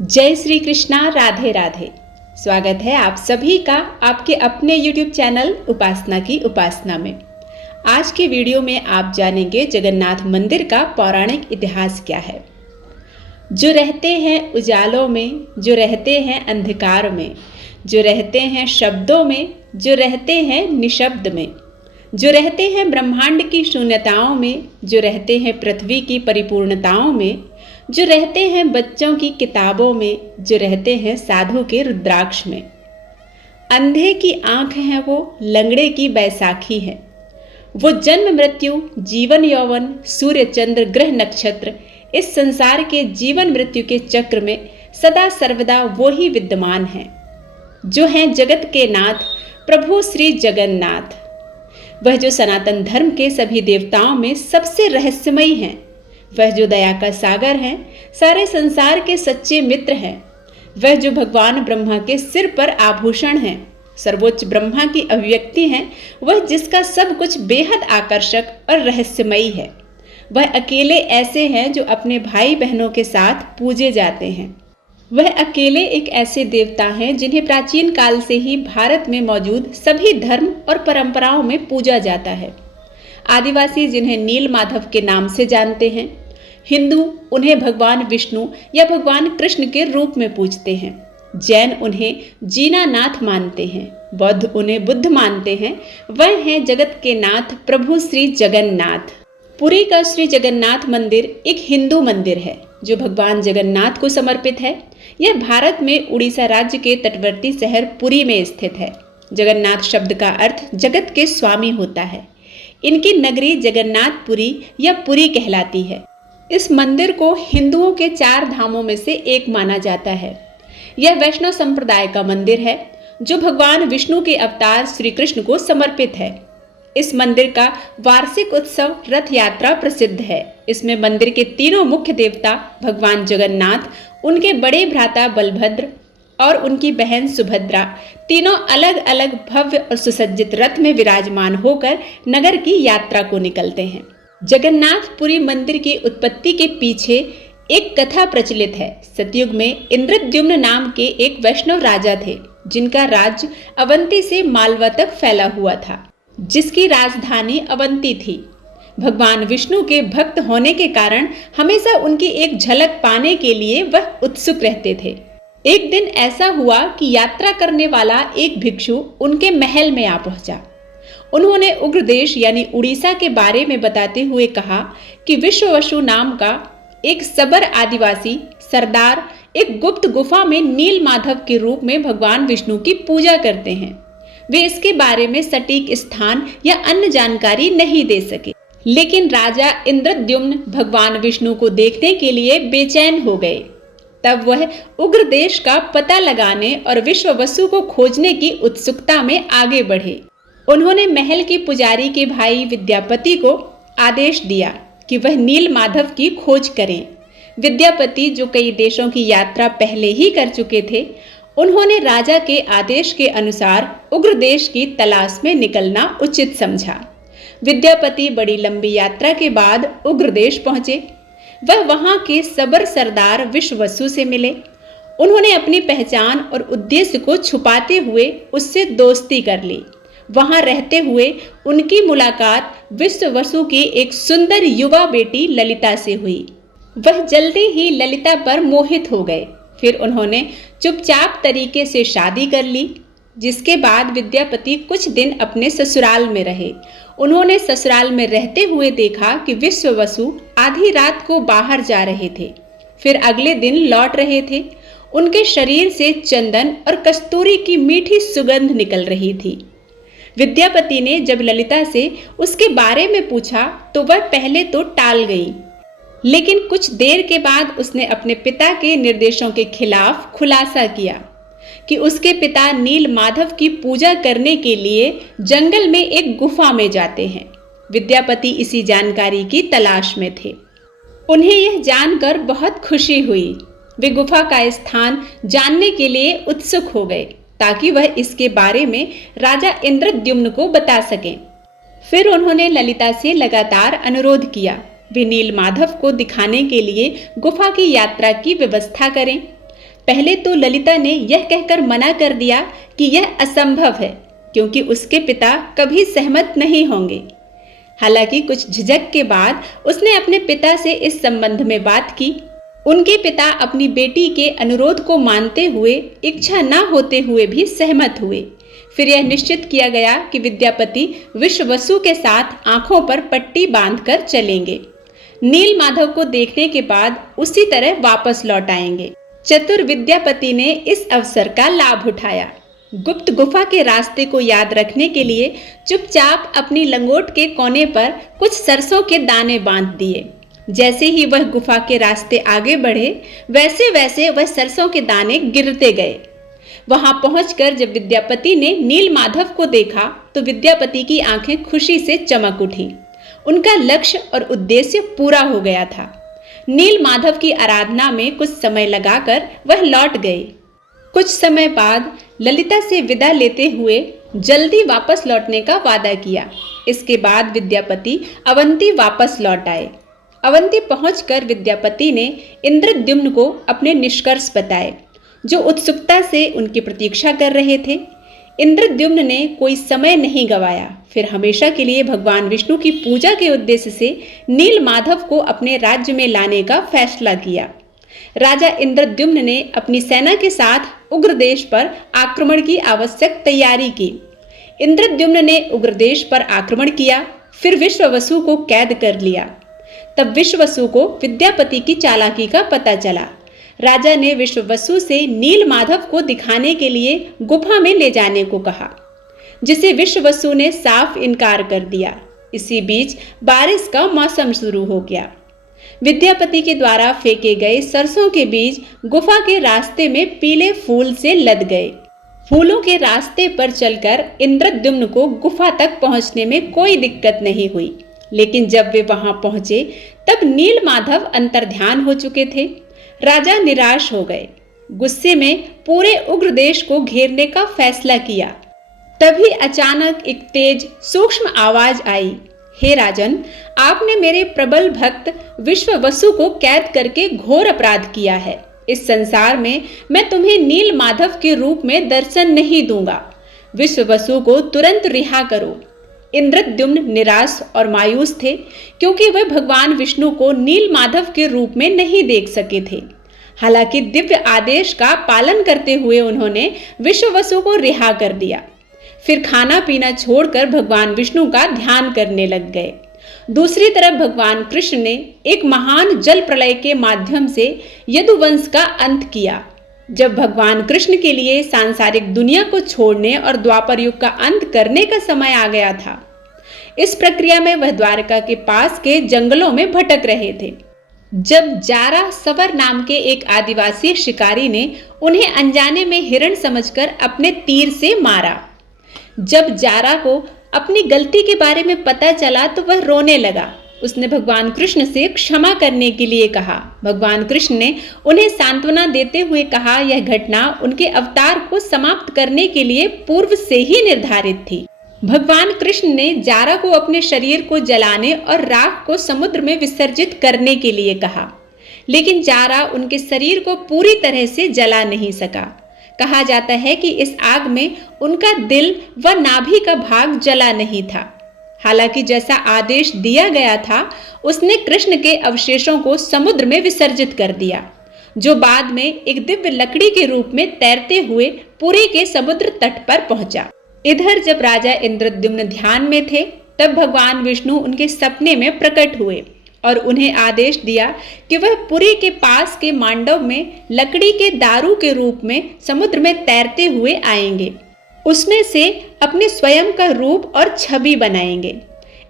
जय श्री कृष्णा, राधे राधे। स्वागत है आप सभी का आपके अपने YouTube चैनल उपासना की उपासना में। आज के वीडियो में आप जानेंगे जगन्नाथ मंदिर का पौराणिक इतिहास क्या है। जो रहते हैं उजालों में, जो रहते हैं अंधकार में, जो रहते हैं शब्दों में, जो रहते हैं निशब्द में, जो रहते हैं ब्रह्मांड की शून्यताओं में, जो रहते हैं पृथ्वी की परिपूर्णताओं में, जो रहते हैं बच्चों की किताबों में, जो रहते हैं साधु के रुद्राक्ष में। अंधे की आंख है वो, लंगड़े की बैसाखी है वो। जन्म मृत्यु, जीवन यौवन, सूर्य चंद्र ग्रह नक्षत्र, इस संसार के जीवन मृत्यु के चक्र में सदा सर्वदा वो ही विद्यमान है, जो हैं जगत के नाथ प्रभु श्री जगन्नाथ। वह जो सनातन धर्म के सभी देवताओं में सबसे रहस्यमयी हैं, वह जो दया का सागर हैं, सारे संसार के सच्चे मित्र हैं, वह जो भगवान ब्रह्मा के सिर पर आभूषण हैं, सर्वोच्च ब्रह्मा की अभिव्यक्ति हैं, वह जिसका सब कुछ बेहद आकर्षक और रहस्यमयी है। वह अकेले ऐसे हैं जो अपने भाई बहनों के साथ पूजे जाते हैं। वह अकेले एक ऐसे देवता हैं जिन्हें प्राचीन काल से ही भारत में मौजूद सभी धर्म और परंपराओं में पूजा जाता है। आदिवासी जिन्हें नील माधव के नाम से जानते हैं, हिंदू उन्हें भगवान विष्णु या भगवान कृष्ण के रूप में पूजते हैं, जैन उन्हें जीनानाथ मानते हैं, बौद्ध उन्हें बुद्ध मानते हैं। वह हैं जगत के नाथ प्रभु श्री जगन्नाथ। पुरी का श्री जगन्नाथ मंदिर एक हिंदू मंदिर है जो भगवान जगन्नाथ को समर्पित है। यह भारत में उड़ीसा राज्य के तटवर्ती शहर पुरी में स्थित है। जगन्नाथ शब्द का अर्थ जगत के स्वामी होता है। इनकी नगरी जगन्नाथपुरी या पुरी कहलाती है। इस मंदिर को हिंदुओं के 4 धामों में से एक माना जाता है। यह वैष्णव संप्रदाय का मंदिर है जो भगवान विष्णु के अवतार श्री कृष्ण को समर्पित है। इस मंदिर का वार्षिक उत्सव रथ यात्रा प्रसिद्ध है। इसमें मंदिर के तीनों मुख्य देवता भगवान जगन्नाथ, उनके बड़े भ्राता बलभद्र और उनकी बहन सुभद्रा तीनों अलग अलग भव्य और सुसज्जित रथ में विराजमान होकर नगर की यात्रा को निकलते हैं। जगन्नाथपुरी मंदिर की उत्पत्ति के पीछे एक कथा प्रचलित है। सतयुग में इंद्रद्युम्न नाम के एक वैष्णव राजा थे जिनका राज्य अवंती से मालवा तक फैला हुआ था, जिसकी राजधानी अवंती थी। भगवान विष्णु के भक्त होने के कारण हमेशा उनकी एक झलक पाने के लिए वह उत्सुक रहते थे। एक दिन ऐसा हुआ कि यात्रा करने वाला एक भिक्षु उनके महल में आ पहुंचा। उन्होंने उग्रदेश यानी उड़ीसा के बारे में बताते हुए कहा कि विश्ववसु नाम का एक सबर आदिवासी सरदार एक गुप्त गुफा में नील माधव के रूप में भगवान विष्णु की पूजा करते हैं। वे इसके बारे में सटीक स्थान या अन्य जानकारी नहीं दे सके, लेकिन राजा इंद्रद्युम्न भगवान विष्णु को देखने के लिए बेचैन हो गए। तब वह उग्रदेश का पता लगाने और विश्ववसु को खोजने की उत्सुकता में आगे बढ़े। उन्होंने महल की पुजारी के भाई विद्यापति को आदेश दिया कि वह नील माधव की खोज करें। विद्यापति, जो कई देशों की यात्रा पहले ही कर चुके थे, उन्होंने राजा के आदेश के अनुसार उग्रदेश की तलाश में निकलना उचित समझा। विद्यापति बड़ी लंबी यात्रा के बाद उग्रदेश पहुंचे। वह वहां के सबर सरदार विश्ववसु से मिले। उन्होंने अपनी पहचान और उद्देश्य को छुपाते हुए उससे दोस्ती कर ली। वहां रहते हुए उनकी मुलाकात विश्ववसु की एक सुंदर युवा बेटी ललिता से हुई। वह जल्दी ही ललिता पर मोहित हो गए। फिर उन्होंने चुपचाप तरीके से शादी कर ली, जिसके बाद विद्यापति कुछ दिन अपने ससुराल में रहे। उन्होंने ससुराल में रहते हुए देखा कि विश्ववसु आधी रात को बाहर जा रहे थे, फिर अगले दिन लौट रहे थे। उनके शरीर से चंदन और कस्तूरी की मीठी सुगंध निकल रही थी। विद्यापति ने जब ललिता से उसके बारे में पूछा तो वह पहले तो टाल गई, लेकिन कुछ देर के बाद उसने अपने पिता के निर्देशों के खिलाफ खुलासा किया कि उसके पिता नील माधव की पूजा करने के लिए जंगल में एक गुफा में जाते हैं। विद्यापति इसी जानकारी की तलाश में थे। उन्हें यह जानकर बहुत खुशी हुई। वे गुफा का स्थान जानने के लिए उत्सुक हो गए ताकि वह इसके बारे में राजा इंद्रद्युम्न को बता सकें। फिर उन्होंने ललिता से लगातार अनुरोध किया वे नील माधव को दिखाने के लिए गुफा की यात्रा की व्यवस्था करें। पहले तो ललिता ने यह कहकर मना कर दिया कि यह असंभव है, क्योंकि उसके पिता कभी सहमत नहीं होंगे। हालांकि कुछ झिझक के बाद उसने अपने पिता से इस संबंध में बात की। उनके पिता अपनी बेटी के अनुरोध को मानते हुए, इच्छा न होते हुए भी सहमत हुए। फिर यह निश्चित किया गया कि विद्यापति विश्ववसु के साथ आंखों पर पट्टी बांधकर चलेंगे। नील माधव को देखने के बाद उसी तरह वापस लौट आएंगे। चतुर विद्यापति ने इस अवसर का लाभ उठाया। गुप्त गुफा के रास्ते को याद रखने के लिए चुपचाप अपनी लंगोट के कोने पर कुछ सरसों के दाने बांध दिए। जैसे ही वह गुफा के रास्ते आगे बढ़े, वैसे वैसे वह सरसों के दाने गिरते गए। वहां पहुंचकर जब विद्यापति ने नील माधव को देखा तो विद्यापति की आंखें खुशी से चमक उठी। उनका लक्ष्य और उद्देश्य पूरा हो गया था। नील माधव की आराधना में कुछ समय लगाकर वह लौट गए। कुछ समय बाद ललिता से विदा लेते हुए जल्दी वापस लौटने का वादा किया। इसके बाद विद्यापति अवंती वापस लौट आए। अवंती पहुंचकर विद्यापति ने इंद्रद्युम्न को अपने निष्कर्ष बताए, जो उत्सुकता से उनकी प्रतीक्षा कर रहे थे। इंद्रद्युम्न ने कोई समय नहीं गवाया। फिर हमेशा के लिए भगवान विष्णु की पूजा के उद्देश्य से नील माधव को अपने राज्य में लाने का फैसला किया। राजा इंद्रद्युम्न ने अपनी सेना के साथ उग्रदेश पर आक्रमण की आवश्यक तैयारी की। इंद्रद्युम्न ने उग्रदेश पर आक्रमण किया, फिर विश्ववसु को कैद कर लिया। तब विश्ववसु को विद्यापति की चालाकी का पता चला। राजा ने विश्ववसु से नील माधव को दिखाने के लिए गुफा में ले जाने को कहा, जिसे विश्ववसु ने साफ इनकार कर दिया। इसी बीच बारिश का मौसम शुरू हो गया। विद्यापति के द्वारा फेंके गए सरसों के बीज गुफा के रास्ते में पीले फूल से लद गए। फूलों के रास्ते पर चलकर इंद्रद्युम्न को गुफा तक पहुंचने में कोई दिक्कत नहीं हुई। लेकिन जब वे वहां पहुंचे तब नील माधव अंतर्ध्यान हो चुके थे। राजा निराश हो गए। गुस्से में पूरे उग्रदेश को घेरने का फैसला किया। तभी अचानक एक तेज सूक्ष्म आवाज आई, हे राजन, आपने मेरे प्रबल भक्त विश्ववसु को कैद करके घोर अपराध किया है। इस संसार में मैं तुम्हें नील माधव के रूप में दर्शन नहीं दूंगा। विश्ववसु को तुरंत रिहा करो। इंद्रद्युम्न निराश और मायूस थे, क्योंकि वे भगवान विष्णु को नील माधव के रूप में नहीं देख सके थे। हालांकि दिव्य आदेश का पालन करते हुए उन्होंने विश्ववसु को रिहा कर दिया। फिर खाना पीना छोड़कर भगवान विष्णु का ध्यान करने लग गए। दूसरी तरफ भगवान कृष्ण ने एक महान जल प्रलय के माध्यम से यदुवंश का अंत किया। जब भगवान कृष्ण के लिए सांसारिक दुनिया को छोड़ने और द्वापर युग का अंत करने का समय आ गया था। इस प्रक्रिया में वह द्वारका के पास के जंगलों में भटक रहे थे। जब जारा सवर नाम के एक आदिवासी शिकारी ने उन्हें अनजाने में हिरण समझकर अपने तीर से मारा। जब जारा को अपनी गलती के बारे में पता चला तो वह रोने लगा। उसने भगवान कृष्ण से क्षमा करने के लिए कहा। भगवान कृष्ण ने उन्हें सांत्वना देते हुए कहा, यह घटना उनके अवतार को समाप्त करने के लिए पूर्व से ही निर्धारित थी। भगवान कृष्ण ने जारा को अपने शरीर को जलाने और राख को समुद्र में विसर्जित करने के लिए कहा, लेकिन जारा उनके शरीर को पूरी तरह से जला नहीं सका। कहा जाता है कि इस आग में उनका दिल व नाभि का भाग जला नहीं था। हालांकि जैसा आदेश दिया गया था, उसने कृष्ण के अवशेषों को समुद्र में विसर्जित कर दिया, जो बाद में एक दिव्य लकड़ी के रूप में तैरते हुए पुरी के समुद्र तट पर पहुंचा। इधर जब राजा इंद्रद्युम्न ध्यान में थे, तब भगवान विष्णु उनके सपने में प्रकट हुए और उन्हें आदेश दिया कि वह पुरी के पास के मांडव में लकड़ी के दारू के रूप में समुद्र में तैरते हुए आएंगे। उसमें से अपने स्वयं का रूप और छवि बनाएंगे।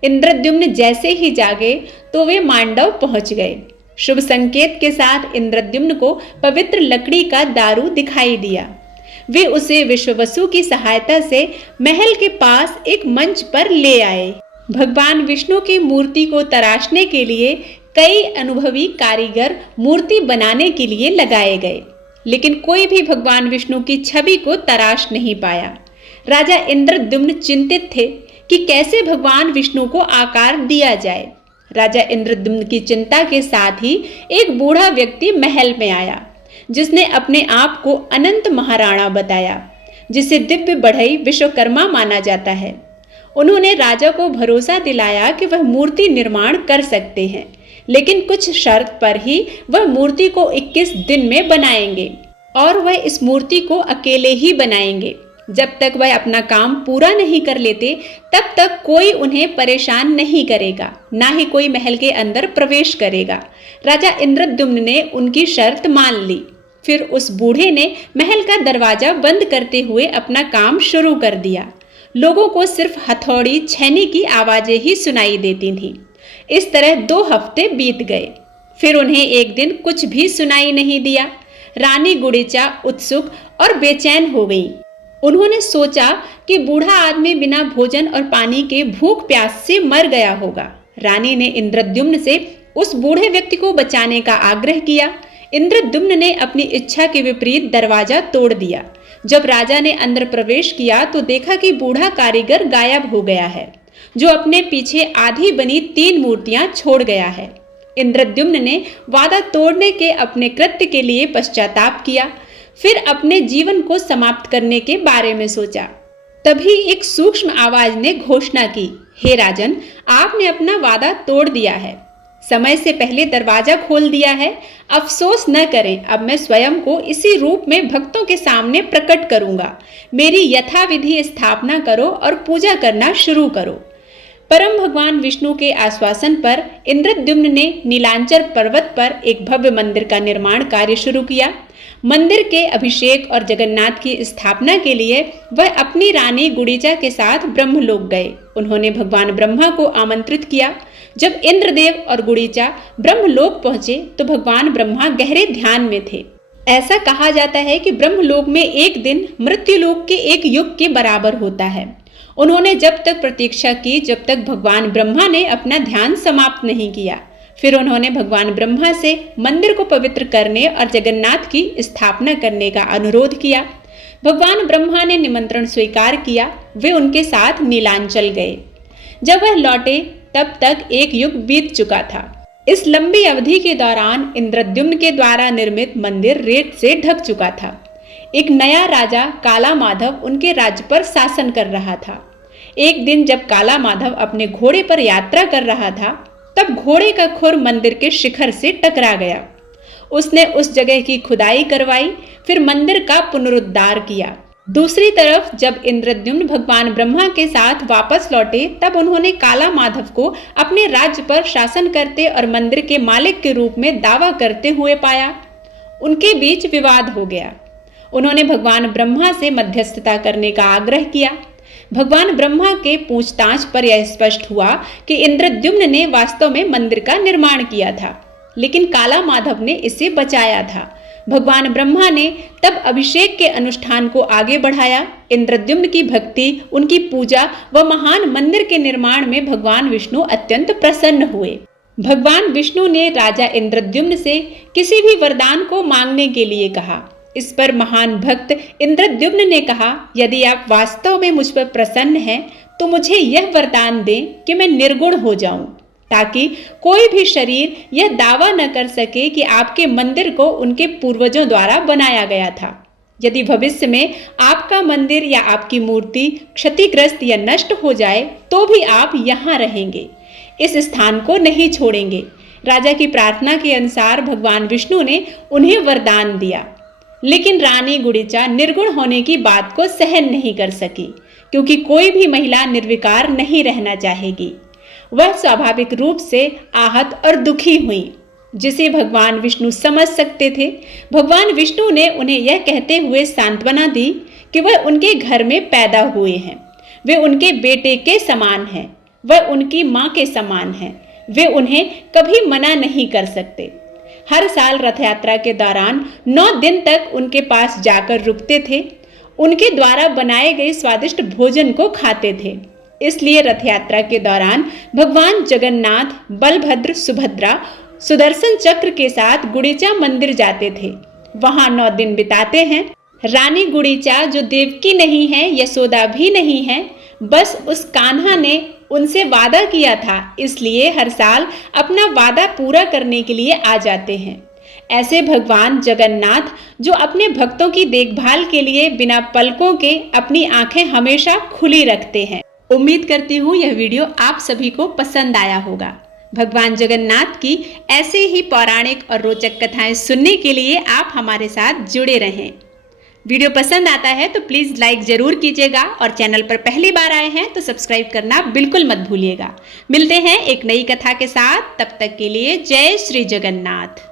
इंद्रद्युम्न जैसे ही जागे तो वे मांडव पहुंच गए। शुभ संकेत के साथ इंद्रद्युम्न को पवित्र लकड़ी का दारू दिखाई दिया। वे उसे विश्ववसु की सहायता से महल के पास एक मंच पर ले आए। भगवान विष्णु की मूर्ति को तराशने के लिए कई अनुभवी कारीगर मूर्ति बनाने के लिए लगाए गए, लेकिन कोई भी भगवान विष्णु की छवि को तराश नहीं पाया। राजा इंद्रद्युम्न चिंतित थे कि कैसे भगवान विष्णु को आकार दिया जाए। राजा इंद्रद्युम्न की चिंता के साथ ही एक बूढ़ा व्यक्ति महल में आया, जिसने अपने आप को अनंत महाराणा बताया, जिसे दिव्य बढ़ई विश्वकर्मा माना जाता है। उन्होंने राजा को भरोसा दिलाया कि वह मूर्ति निर्माण कर सकते हैं, लेकिन कुछ शर्त पर ही वह मूर्ति को 21 दिन में बनाएंगे और वह इस मूर्ति को अकेले ही बनाएंगे। जब तक वह अपना काम पूरा नहीं कर लेते तब तक कोई उन्हें परेशान नहीं करेगा, ना ही कोई महल के अंदर प्रवेश करेगा। राजा इंद्रद्युम्न ने उनकी शर्त मान ली। फिर उस बूढ़े ने महल का दरवाजा बंद करते हुए अपना काम शुरू कर दिया। लोगों को सिर्फ हथौड़ी छेनी की आवाजें ही सुनाई देती थीं। इस तरह 2 हफ्ते बीत गए। फिर उन्हें एक दिन कुछ भी सुनाई नहीं दिया। रानी गुड़ीचा उत्सुक और बेचैन हो गई। उन्होंने सोचा कि बूढ़ा आदमी बिना भोजन और पानी के भूख प्यास से मर गया होगा। रानी ने इंद्रद्युम्न से उस बूढ़े व्यक्ति को बचाने का आग्रह किया। इंद्रद्युम्न ने अपनी इच्छा के विपरीत दरवाजा तोड़ दिया। जब राजा ने अंदर प्रवेश किया तो देखा कि बूढ़ा कारीगर गायब हो गया है, जो अपने पीछे आधी बनी 3 मूर्तियां छोड़ गया है। इंद्रद्युम्न ने वादा तोड़ने के अपने कृत्य के लिए पश्चाताप किया। फिर अपने जीवन को समाप्त करने के बारे में सोचा। तभी एक सूक्ष्म आवाज ने घोषणा की, हे राजन, आपने अपना वादा तोड़ दिया है, समय से पहले दरवाजा खोल दिया है। अफसोस न करें, अब मैं स्वयं को इसी रूप में भक्तों के सामने प्रकट करूंगा। मेरी यथाविधि स्थापना करो और पूजा करना शुरू करो। परम भगवान विष्णु के आश्वासन पर इंद्रद्युम्न ने नीलांचल पर्वत पर एक भव्य मंदिर का निर्माण कार्य शुरू किया। मंदिर के अभिषेक और जगन्नाथ की स्थापना के लिए वह अपनी रानी गुड़ीचा के साथ ब्रह्मलोक गए। उन्होंने भगवान ब्रह्मा को आमंत्रित किया। जब इंद्रदेव और गुड़ीचा ब्रह्मलोक पहुंचे तो भगवान ब्रह्मा गहरे ध्यान में थे। ऐसा कहा जाता है कि ब्रह्मलोक में एक दिन मृत्युलोक के एक युग के बराबर होता है। उन्होंने जब तक प्रतीक्षा की जब तक भगवान ब्रह्मा ने अपना ध्यान समाप्त नहीं किया। फिर उन्होंने भगवान ब्रह्मा से मंदिर को पवित्र करने और जगन्नाथ की स्थापना करने का अनुरोध किया। भगवान ब्रह्मा ने निमंत्रण स्वीकार किया। वे उनके साथ नीलांचल गए। जब वह लौटे तब तक एक युग बीत चुका था। इस लंबी अवधि के दौरान इंद्रद्युम्न के द्वारा निर्मित मंदिर रेत से ढक चुका था। एक नया राजा काला माधव उनके राज्य पर शासन कर रहा था। एक दिन जब काला माधव अपने घोड़े पर यात्रा कर रहा था तब घोड़े का खुर मंदिर के शिखर से टकरा गया। उसने उस जगह की खुदाई करवाई, फिर मंदिर का पुनरुद्धार किया। दूसरी तरफ जब इंद्रद्युम्न भगवान ब्रह्मा के साथ वापस लौटे तब उन्होंने काला माधव को अपने राज्य पर शासन करते और मंदिर के मालिक के रूप में दावा करते हुए पाया। उनके बीच विवाद हो गया। उन्होंने भगवान ब्रह्मा से मध्यस्थता करने का आग्रह किया। भगवान ब्रह्मा के पूछताछ पर यह स्पष्ट हुआ कि इंद्रद्युम्न ने वास्तव में मंदिर का निर्माण किया था, लेकिन काला माधव ने इसे बचाया था। भगवान ब्रह्मा ने तब अभिषेक के अनुष्ठान को आगे बढ़ाया। इंद्रद्युम्न की भक्ति, उनकी पूजा व महान मंदिर के निर्माण में भगवान विष्णु अत्यंत प्रसन्न हुए। भगवान विष्णु ने राजा इंद्रद्युम्न से किसी भी वरदान को मांगने के लिए कहा। इस पर महान भक्त इंद्रद्युम्न ने कहा, यदि आप वास्तव में मुझ पर प्रसन्न हैं तो मुझे यह वरदान दें कि मैं निर्गुण हो जाऊं, ताकि कोई भी शरीर यह दावा न कर सके कि आपके मंदिर को उनके पूर्वजों द्वारा बनाया गया था। यदि भविष्य में आपका मंदिर या आपकी मूर्ति क्षतिग्रस्त या नष्ट हो जाए तो भी आप यहाँ रहेंगे, इस स्थान को नहीं छोड़ेंगे। राजा की प्रार्थना के अनुसार भगवान विष्णु ने उन्हें वरदान दिया, लेकिन रानी गुड़ीचा निर्गुण होने की बात को सहन नहीं कर सकी, क्योंकि कोई भी महिला निर्विकार नहीं रहना चाहेगी। वह स्वाभाविक रूप से आहत और दुखी हुई, जिसे भगवान विष्णु समझ सकते थे। भगवान विष्णु ने उन्हें यह कहते हुए सांत्वना दी कि वह उनके घर में पैदा हुए हैं, वे उनके बेटे के समान हैं, वह उनकी माँ के समान हैं, वे उन्हें कभी मना नहीं कर सकते। हर साल रथ यात्रा के दौरान 9 दिन तक उनके पास जाकर रुकते थे, उनके द्वारा बनाए गए स्वादिष्ट भोजन को खाते थे। इसलिए रथ यात्रा के दौरान भगवान जगन्नाथ, बलभद्र, सुभद्रा सुदर्शन चक्र के साथ गुड़ीचा मंदिर जाते थे, वहां 9 दिन बिताते हैं। रानी गुड़ीचा जो देवकी नहीं है, यशोदा भी नहीं है, बस उस कान्हा ने उनसे वादा किया था, इसलिए हर साल अपना वादा पूरा करने के लिए आ जाते हैं। ऐसे भगवान जगन्नाथ जो अपने भक्तों की देखभाल के लिए बिना पलकों के अपनी आंखें हमेशा खुली रखते हैं। उम्मीद करती हूँ यह वीडियो आप सभी को पसंद आया होगा। भगवान जगन्नाथ की ऐसे ही पौराणिक और रोचक कथाएं सुनने के लिए आप हमारे साथ जुड़े रहें। वीडियो पसंद आता है तो प्लीज़ लाइक ज़रूर कीजिएगा और चैनल पर पहली बार आए हैं तो सब्सक्राइब करना बिल्कुल मत भूलिएगा। मिलते हैं एक नई कथा के साथ, तब तक के लिए जय श्री जगन्नाथ।